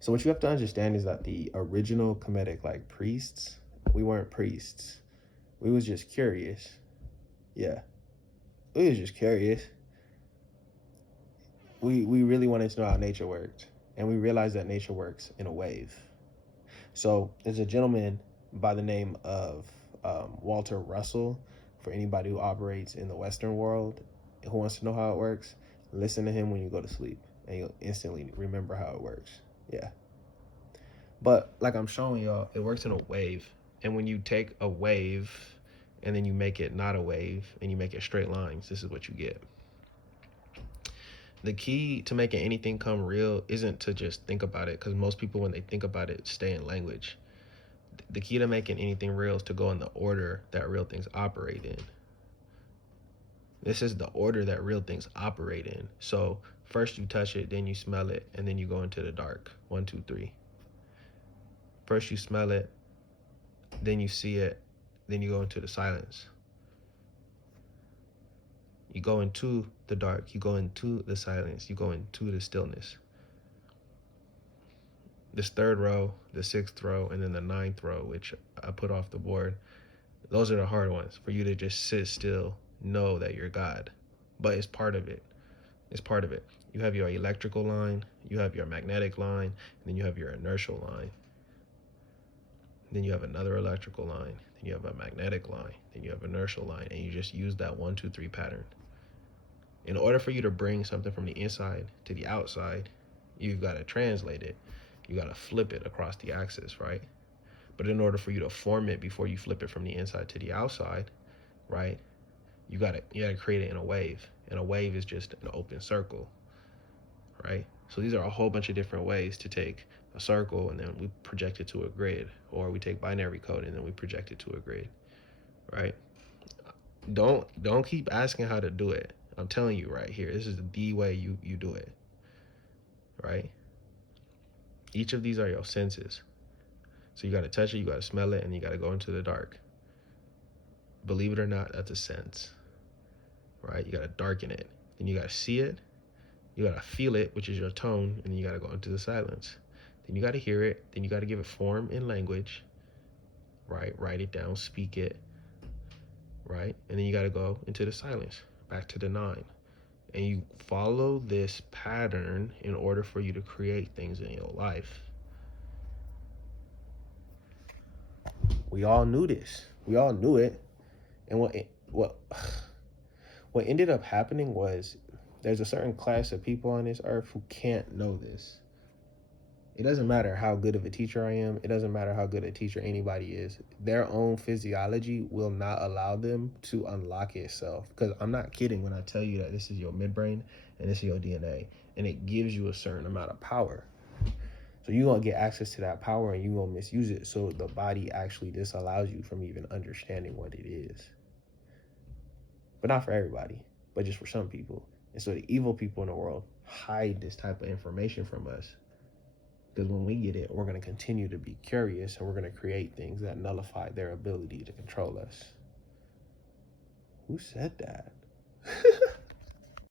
So what you have to understand is that the original Kemetic like priests, we weren't priests. We was just curious. Yeah, we was just curious. We really wanted to know how nature worked, and we realized that nature works in a wave. So there's a gentleman by the name of Walter Russell. For anybody who operates in the Western world who wants to know how it works, listen to him when you go to sleep, and you'll instantly remember how it works. Yeah. But like I'm showing y'all, it works in a wave. And when you take a wave and then you make it not a wave and you make it straight lines, this is what you get. The key to making anything come real isn't to just think about it, because most people, when they think about it, stay in language. The key to making anything real is to go in the order that real things operate in. This is the order that real things operate in. So first you touch it, then you smell it, and then you go into the dark. 1, 2, 3. First you smell it, then you see it, then you go into the silence. You go into the dark, you go into the silence, you go into the stillness. This third row, the sixth row, and then the ninth row, which I put off the board, those are the hard ones for you to just sit still, know that you're God. But it's part of it. It's part of it. You have your electrical line, you have your magnetic line, and then you have your inertial line. Then you have another electrical line, then you have a magnetic line, then you have an inertial line, and you just use that 1, 2, 3 pattern. In order for you to bring something from the inside to the outside, you've got to translate it. You got to flip it across the axis, right? But in order for you to form it before you flip it from the inside to the outside, right, you got to create it in a wave. And a wave is just an open circle, right? So these are a whole bunch of different ways to take a circle and then we project it to a grid, or we take binary code and then we project it to a grid, right? Don't keep asking how to do it. I'm telling you right here, this is the way you do it, right? Each of these are your senses. So you got to touch it, you got to smell it, and you got to go into the dark. Believe it or not, that's a sense, right? You got to darken it. Then you got to see it. You got to feel it, which is your tone, and then you got to go into the silence. Then you got to hear it. Then you got to give it form in language, right? Write it down, speak it, right? And then you got to go into the silence, back to the 9. And you follow this pattern in order for you to create things in your life. We all knew this. We all knew it. And what ended up happening was there's a certain class of people on this earth who can't know this. It doesn't matter how good of a teacher I am. It doesn't matter how good a teacher anybody is. Their own physiology will not allow them to unlock itself. Because I'm not kidding when I tell you that this is your midbrain and this is your DNA. And it gives you a certain amount of power. So you're going to get access to that power and you're going to misuse it. So the body actually disallows you from even understanding what it is. But not for everybody, but just for some people. And so the evil people in the world hide this type of information from us. Because when we get it, we're going to continue to be curious and we're going to create things that nullify their ability to control us. Who said that?